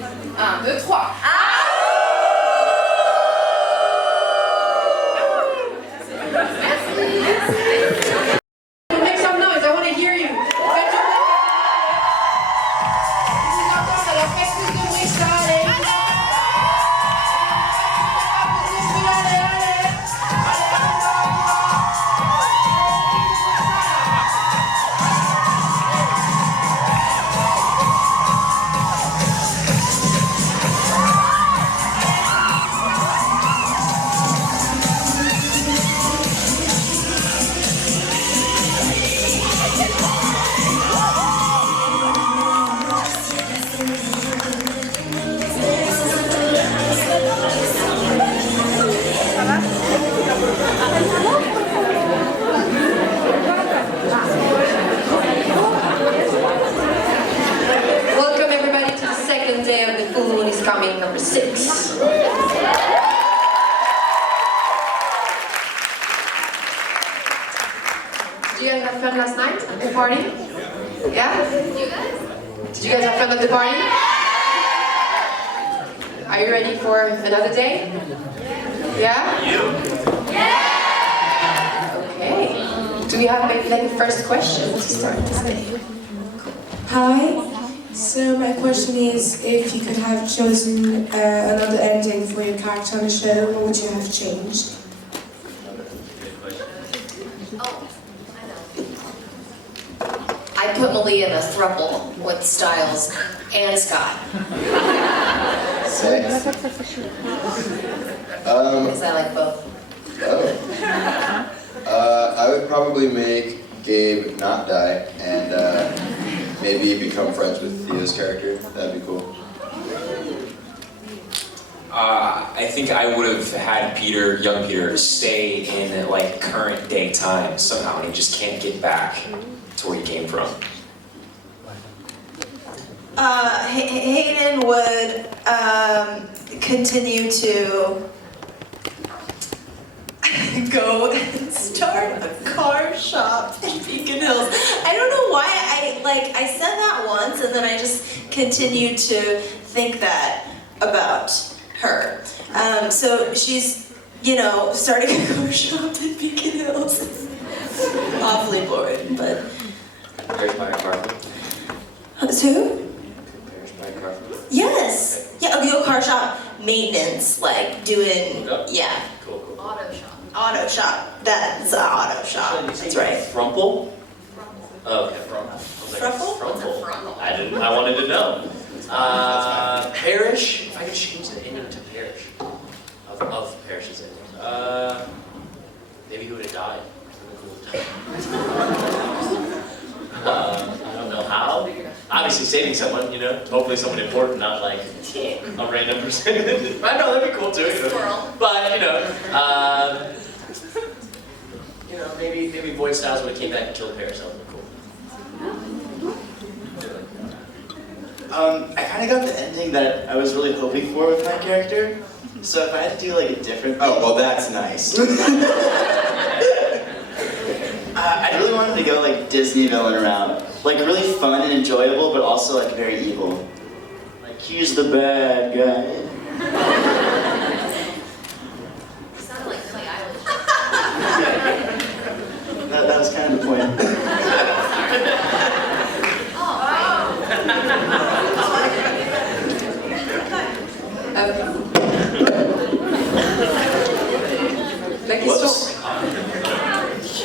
1, 2, 3. Make some noise, I want to hear you. Welcome everybody to the second day of the full moon is coming, number 6. Did you guys have fun last night at the party? Yeah? You guys? Did you guys have fun at the party? Are you ready for another day? Yeah? Okay. Do we have maybe like a first question to start this day? Hi. So my question is, if you could have chosen another ending for your character on the show, what would you have changed? I put Malia in a throuple with Styles and Scott. Sex. Because I like both. I would probably make Gabe not die and maybe become friends with Theo's character. That'd be cool. I think I would have had Peter, young Peter, stay in like current day time somehow, and he just can't get back to where he came from. Hayden would continue to go and start a car shop in Beacon Hills. I don't know why I said that once and then I just continued to think that about her. So she's, starting a car shop in Beacon Hills. Awfully boring, but. Paris by Carver. Who? Paris by Carver. Yes. Yeah, a car shop maintenance, like doing, yeah. Cool. Auto shop. Auto shop. That's an auto shop. That's right. Frumple? Oh, okay, Frumple. Fruffle? Frumple. I wanted to know. Parish? If I could change the ending to Parish. Of Parish's ending. Maybe who would have died. I don't know how. Obviously saving someone, hopefully someone important, not like a random person. I know, that'd be cool too. But, maybe Void Styles would have came back and killed Paris. That would have been cool. I kind of got the ending that I was really hoping for with my character. So if I had to do like a different Oh, well that's nice. I really wanted to go like Disney villain route. Like really fun and enjoyable, but also like very evil. Like he's the bad guy. You sounded like Billie Eilish. That was kind of the point.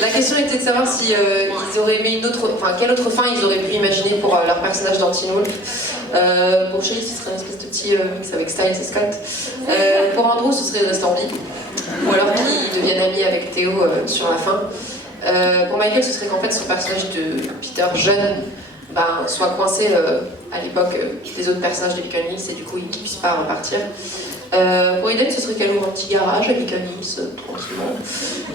La question était de savoir si ils auraient aimé quelle autre fin ils auraient pu imaginer pour leur personnage dans Teen Wolf. Pour Shelly, ce serait une espèce de petit mix avec Styles et Scott. Pour Andrew, ce serait de rester en vie. Ou alors qu'ils deviennent amis avec Théo sur la fin. Pour Michael, ce serait qu'en fait son personnage de Peter jeune soit coincé à l'époque des autres personnages de Beacon Hills et du coup qu'il ne puisse pas repartir. Pour Eden, ce serait qu'elle ouvre un petit garage à Beacon Hills, tranquillement.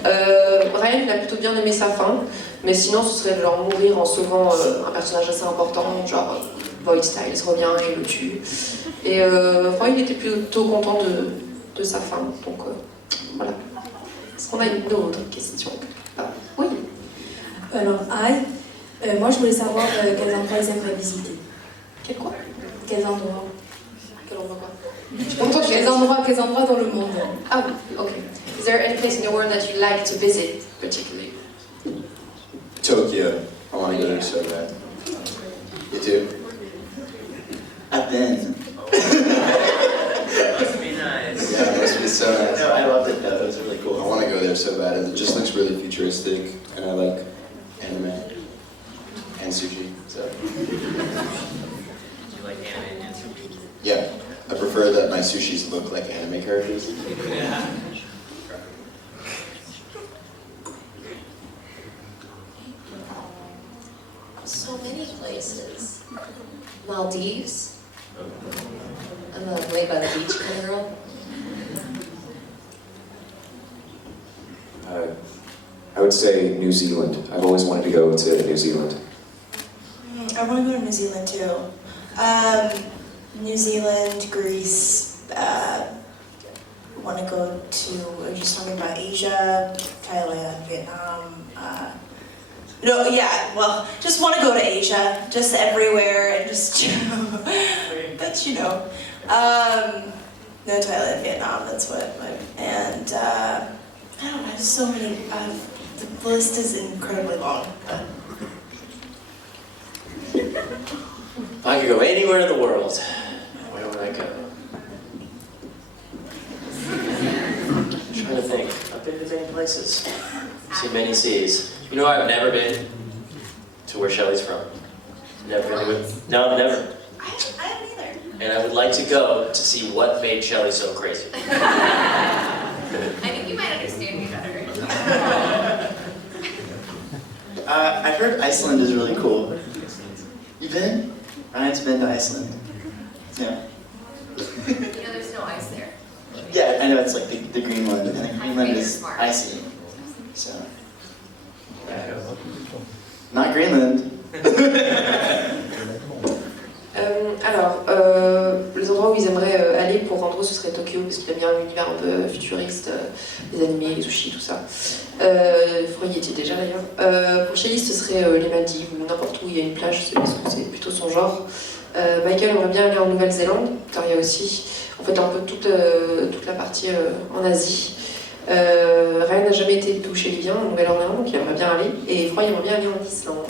Ryan, il a plutôt bien aimé sa fin, mais sinon ce serait de leur mourir en sauvant un personnage assez important, genre Void Styles revient et le tue. Et Roy, il était plutôt content de sa fin, donc voilà. Est-ce qu'on a une autre question? Oui. Alors, moi je voulais savoir quels endroits ils aimeraient visiter. Quel quoi? Quels endroits? vois quoi. Je comprends quels endroits dans le monde. Ah, okay. Is there any place in the world that you like to visit particularly? Tokyo. I want to go there so bad. You too? I've been. Must be nice. Yeah, it must be so nice. No, I loved it though. It was really I cool. want to go there so bad. It just looks really futuristic, and I like anime and sushi. So Do you like anime and sushi? yeah, I prefer that my sushis look like anime characters. Yeah. So many places. Maldives. I'm a way by the beach kind of girl. I would say New Zealand. I've always wanted to go to New Zealand. I want to go to New Zealand too. New Zealand, Greece. Want to go to, just talking about Asia, Thailand, Vietnam. No, yeah, well, just want to go to Asia, just everywhere and just, that's, no, Thailand, Vietnam, that's what, and, I don't know, just so many, the list is incredibly long. If I could go anywhere in the world, where would I go? I'm trying to think. I've been to many places. Seen many seas. You know, I've never been to where Shelley's from. Never been with. No, never. I haven't either. And I would like to go to see what made Shelley so crazy. I think you might understand me better. I've heard Iceland is really cool. You been? Ryan's been to Iceland. Yeah. You know, there's no ice there. Yeah, I know it's like the Greenland, and the Greenland You're is smart. icy. So. Not Greenland. Alors, les endroits où ils aimeraient aller pour Andrew, ce serait Tokyo, parce qu'il aime bien l'univers un peu futuriste, les animés, les sushis, tout ça. Froy y était déjà d'ailleurs. Pour Shelly, ce serait les Maldives, ou n'importe où il y a une plage, c'est plutôt son genre. Michael aimerait bien aller en Nouvelle-Zélande, Victoria aussi. En fait, un peu toute la partie en Asie. Ryan n'a jamais été tout chez Livien, en Nouvelle-Orléans, donc il aimerait bien aller. Et Froy aimerait bien aller en Islande.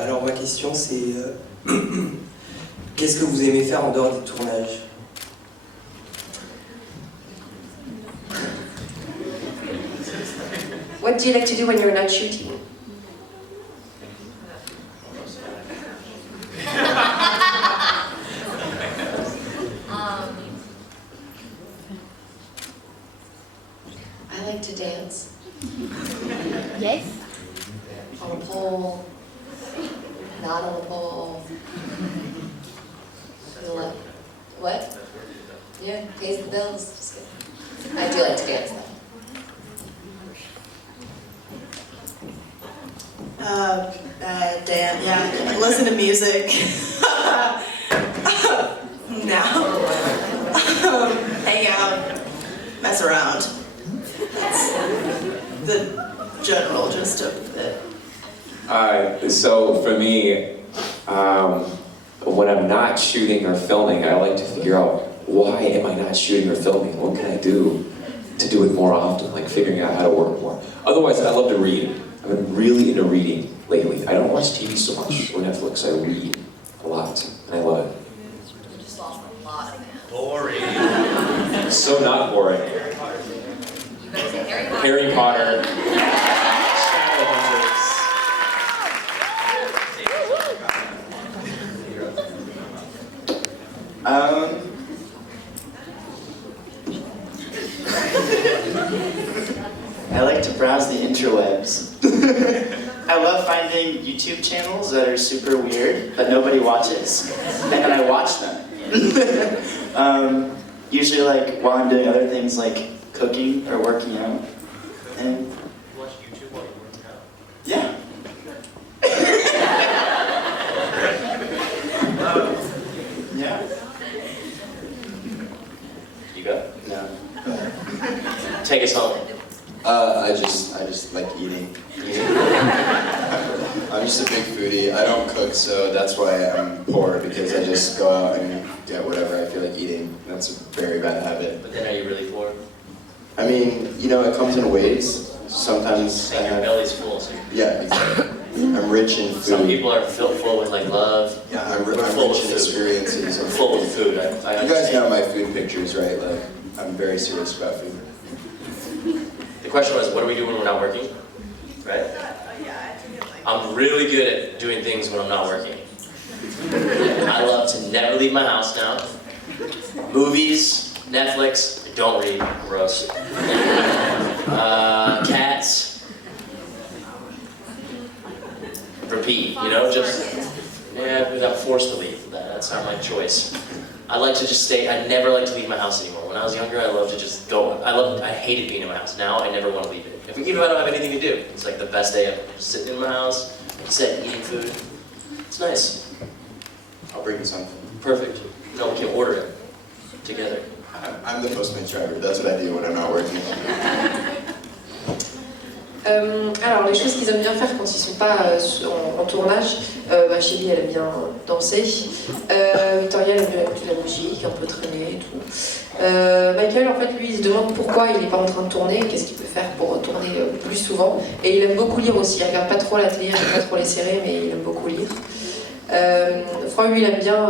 Alors ma question c'est qu'est-ce que vous aimez faire en dehors des tournages? What do you like to do when you're not shooting? I like to dance. Yes. On a pole. Not on the pole. What? Yeah, pays the bills. Just kidding. I do like to dance though. Yeah, listen to music. Now. Hang out, mess around. That's the general gist of it. So for me, when I'm not shooting or filming, I like to figure out why am I not shooting or filming? What can I do to do it more often? Like figuring out how to work more. Otherwise, I love to read. I've been really into reading lately. I don't watch TV so much or Netflix. I read a lot, and I love it. You just lost a lot of man. Boring. So not boring. You better say Harry Potter. Harry Potter. Shadowhunters. I like to browse the interwebs. I love finding YouTube channels that are super weird, but nobody watches, and then I watch them. Usually like while I'm doing other things like cooking or working out. And You watch YouTube while you're working out? yeah. Yeah. You go? No. Take us home. I just like eating. I'm just a big foodie. I don't cook, so that's why I'm poor, because I just go out and get whatever I feel like eating. That's a very bad habit. But then are you really poor? I mean, you know, it comes in waves. Sometimes I And your have... belly's full, so Yeah, exactly. I'm rich in food. some people are full with like love. Yeah, I'm We're rich full of in food. experiences. We're full with food. I You guys understand. know my food pictures, right? Like, I'm very serious about food. The question was, what do we do when we're not working? Right? I'm really good at doing things when I'm not working. I love to never leave my house now. Movies, Netflix, I don't read, gross. Cats. Repeat, you know, just, yeah, I'm forced to leave. That's not my choice. I like to just stay, I never like to leave my house anymore. When I was younger, I loved to just go, I hated being in my house. Now I never want to leave it. Even if I don't have anything to do, it's like the best day ever. Just sitting in my house, sitting, eating food. It's nice. I'll bring you something. Perfect. No, we can order it together. I'm the Postmates driver. That's what I do when I'm not working. Alors, les choses qu'ils aiment bien faire quand ils sont pas en tournage, Shelly, elle aime bien danser. Victoria, elle aime bien écouter de la musique, un peu traîner et tout. Michael, en fait, lui, il se demande pourquoi il n'est pas en train de tourner, qu'est-ce qu'il peut faire pour tourner plus souvent. Et il aime beaucoup lire aussi. Il regarde pas trop la télé, il regarde pas trop les séries, mais il aime beaucoup lire. Froid, lui, il aime bien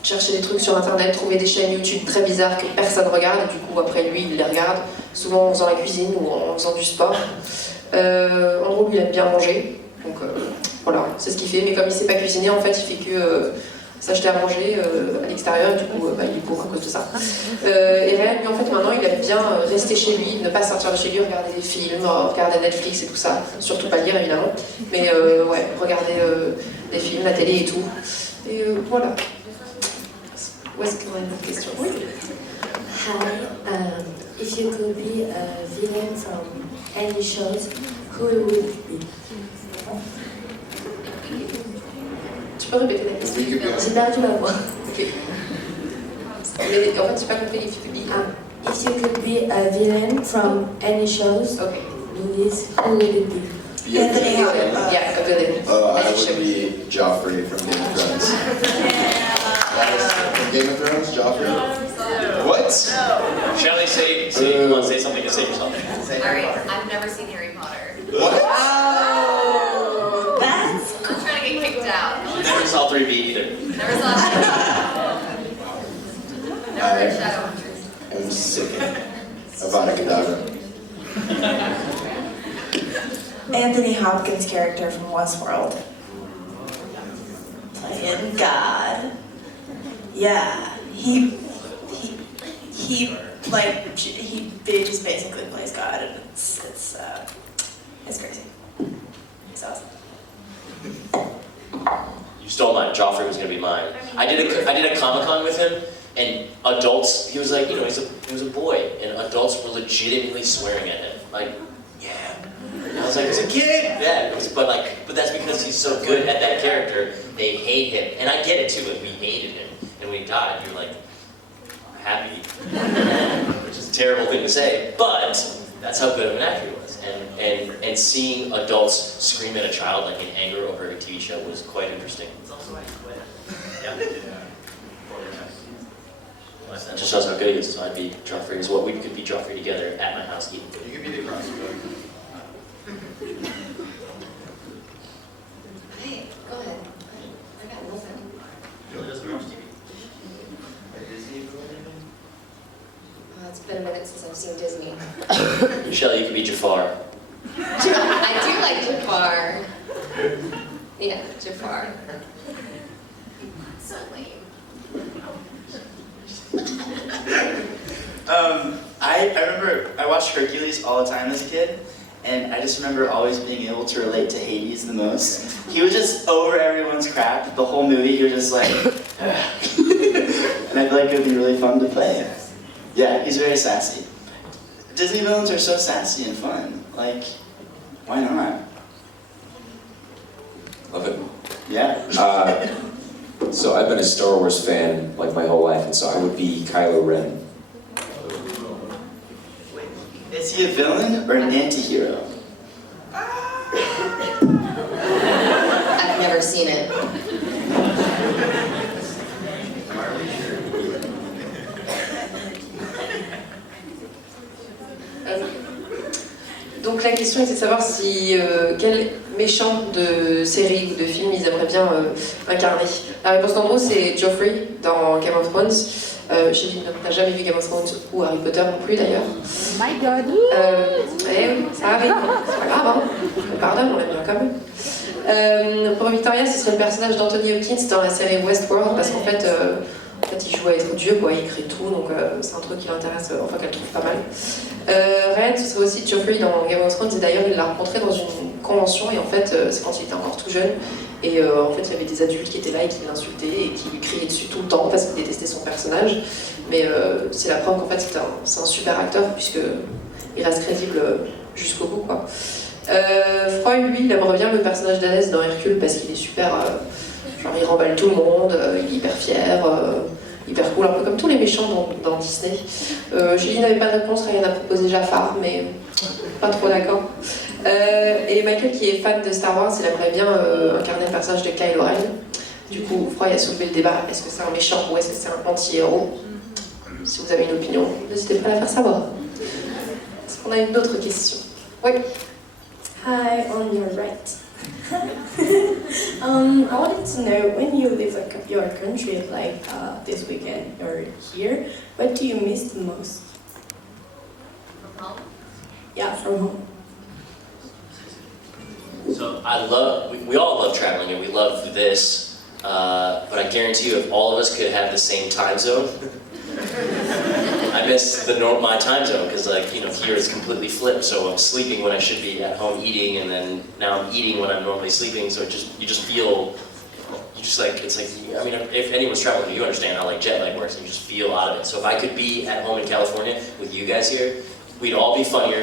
chercher des trucs sur internet, trouver des chaînes YouTube très bizarres que personne regarde, et du coup après lui il les regarde, souvent en faisant la cuisine ou en faisant du sport. En gros lui il aime bien manger, donc voilà, c'est ce qu'il fait, mais comme il sait pas cuisiner en fait il fait que s'acheter à manger à l'extérieur, et du coup il est pauvre à cause de ça. Et Réal lui en fait maintenant il aime bien rester chez lui, ne pas sortir de chez lui, regarder des films, regarder Netflix et tout ça, surtout pas lire évidemment, mais ouais, regarder des films, la télé et tout. Et voilà. Où est-ce qu'on a une autre question? Hi, if you could be a villain from any shows, who would it be? Tu peux répéter la question? J'ai perdu ma voix. Ok. Mais en fait, j'ai pas compris if you could be. If you could be a villain from any shows, Okay. movies, who would it be? Yeah, Anthony Hopkins. Yeah, a villain. I would be Joffrey from Game of Thrones. Game of Thrones, Joffrey. What? Shelly, say you want to say something to save yourself. Alright, I've never seen Harry Potter. What? Oh, that's I'm trying to get kicked out. Never saw 3B either. Never saw Never read Shadowhunters. I'm sick. Avada Kedavra. Anthony Hopkins' character from Westworld. Playing God. Yeah, he just basically plays God, and it's crazy. It's awesome. You stole mine. Joffrey was gonna be mine. I did a Comic-Con with him, and adults. He was like, you know, he was a boy, and adults were legitimately swearing at him, like, yeah. And I was like, he's a kid. Yeah, but that's because he's so good at that character. They hate him, and I get it too. Like, we hated him, and when he died, you're like happy, which is a terrible thing to say, but that's how good of an actor he was. And seeing adults scream at a child like in anger over a TV show was quite interesting. Yeah. That just shows how good he is. So I'd be Joffrey. Is what we could be Joffrey together at my house eating food. You could be the crossroad. Hey, go ahead. I got nothing. Really doesn't watch TV. It's been a minute since I've seen Disney. Michelle, you could be Jafar. I do like Jafar. Yeah, Jafar. So lame. I remember I watched Hercules all the time as a kid, and I just remember always being able to relate to Hades the most. He was just over everyone's crap the whole movie. You're just like, and I feel like it would be really fun to play. Yeah, he's very sassy. Disney villains are so sassy and fun. Like, why not? Love it. Yeah. So I've been a Star Wars fan like my whole life, and so I would be Kylo Ren. Is he a villain or an anti-hero? never seen it. Donc la question était de savoir si quel méchant de série ou de film ils aimeraient bien incarner. La réponse d'Andrew c'est Joffrey dans Game of Thrones. Chéline n'a jamais vu Game of Thrones ou Harry Potter non plus d'ailleurs. Oh my god. Eh oui, ça arrive, c'est pas grave, hein. On pardonne, on l'aime bien quand même. Pour Victoria, ce serait le personnage d'Anthony Hopkins dans la série Westworld parce qu'en fait, il joue à être Dieu, quoi, il écrit tout, donc c'est un truc qui l'intéresse, enfin qu'elle trouve pas mal. Ryan, ce serait aussi Joffrey dans Game of Thrones, et d'ailleurs il l'a rencontré dans une convention, et en fait c'est quand il était encore tout jeune, et en fait il y avait des adultes qui étaient là et qui l'insultaient et qui lui criaient dessus tout le temps parce qu'ils détestaient son personnage, mais c'est la preuve qu'en fait c'est un super acteur puisqu'il reste crédible jusqu'au bout, quoi. Froy, lui, il aimerait bien le personnage d'Hadès dans Hercule parce qu'il est super, genre il remballe tout le monde, il est hyper fier, hyper cool, un peu comme tous les méchants dans Disney. Julie n'avait pas de réponse, Ryan a proposé Jafar, mais pas trop d'accord. Et Michael, qui est fan de Star Wars, il aimerait bien incarner le personnage de Kylo Ren. Du coup, Froy a soulevé le débat, est-ce que c'est un méchant ou est-ce que c'est un anti-héros? Si vous avez une opinion, n'hésitez pas à la faire savoir. Est-ce qu'on a une autre question? Oui. Hi, on your right. I wanted to know, when you leave your country, like this weekend or here, what do you miss the most? From home? Yeah, from home. So we all love traveling and we love this, but I guarantee you if all of us could have the same time zone, I miss my time zone because here it's completely flipped, so I'm sleeping when I should be at home eating, and then now I'm eating when I'm normally sleeping, so you just feel, it's like, I mean, if anyone's traveling, you understand how jet lag works, and you just feel out of it. So if I could be at home in California with you guys here, we'd all be funnier,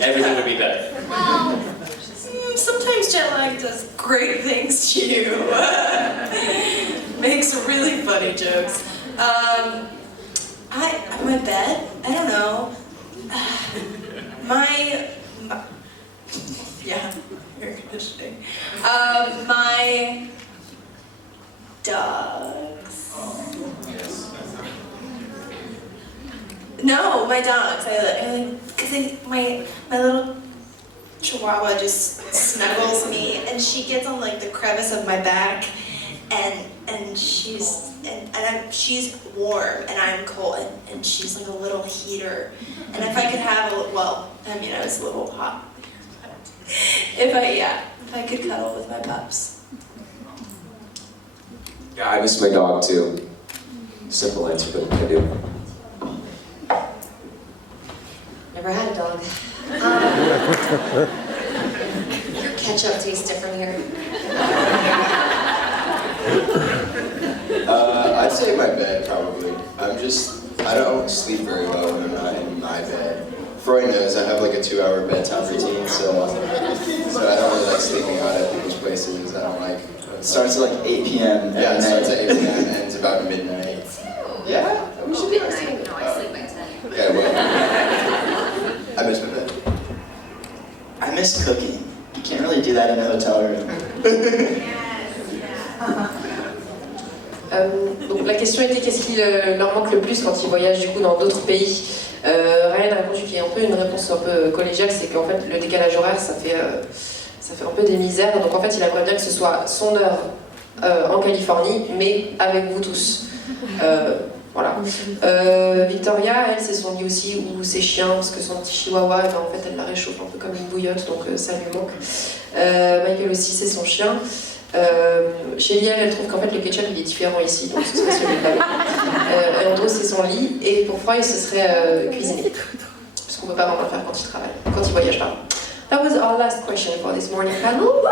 everything would be better. Well, sometimes jet lag does great things to you. Makes really funny jokes. My bed, I don't know. Yeah, air conditioning. My dogs. No, my dogs. Because my little Chihuahua just snuggles me, and she gets on like the crevice of my back, and she's warm and I'm cold, and she's like a little heater. And if I could have I was a little hot. If I could cuddle with my pups. Yeah, I miss my dog too. Simple answer, but I do. Never had a dog. Your ketchup tastes different here. I'd say my bed, probably. I don't sleep very well when I'm not in my bed. Freud knows I have like a 2-hour bedtime routine, so I don't really like sleeping out at people's places. I don't like. It starts at like 8 p.m. Yeah, it starts at 8 p.m. and ends about midnight. Yeah? We should Midnight. No, I sleep by 10. Okay, well, I miss my bed. I miss cooking. You can't really do that in a hotel room. Donc la question était qu'est-ce qui leur manque le plus quand ils voyagent du coup dans d'autres pays. Ryan a répondu qu'il y a un peu une réponse un peu collégiale, c'est qu'en fait le décalage horaire ça fait un peu des misères, donc en fait il aimerait bien que ce soit son heure en Californie mais avec vous tous. Voilà. Victoria, elle, c'est son lit aussi, ou ses chiens, parce que son petit chihuahua, en fait, elle la réchauffe un peu comme une bouillotte, donc ça lui manque. Michael aussi, c'est son chien. Chez Liane, elle trouve qu'en fait le ketchup il est différent ici, donc ce serait celui de là. Et Andrew, c'est son lit, et pour Froy, ce serait cuisiner, parce qu'on peut pas vraiment le faire quand il travaille, quand il voyage pas. That was our last question for this morning panel.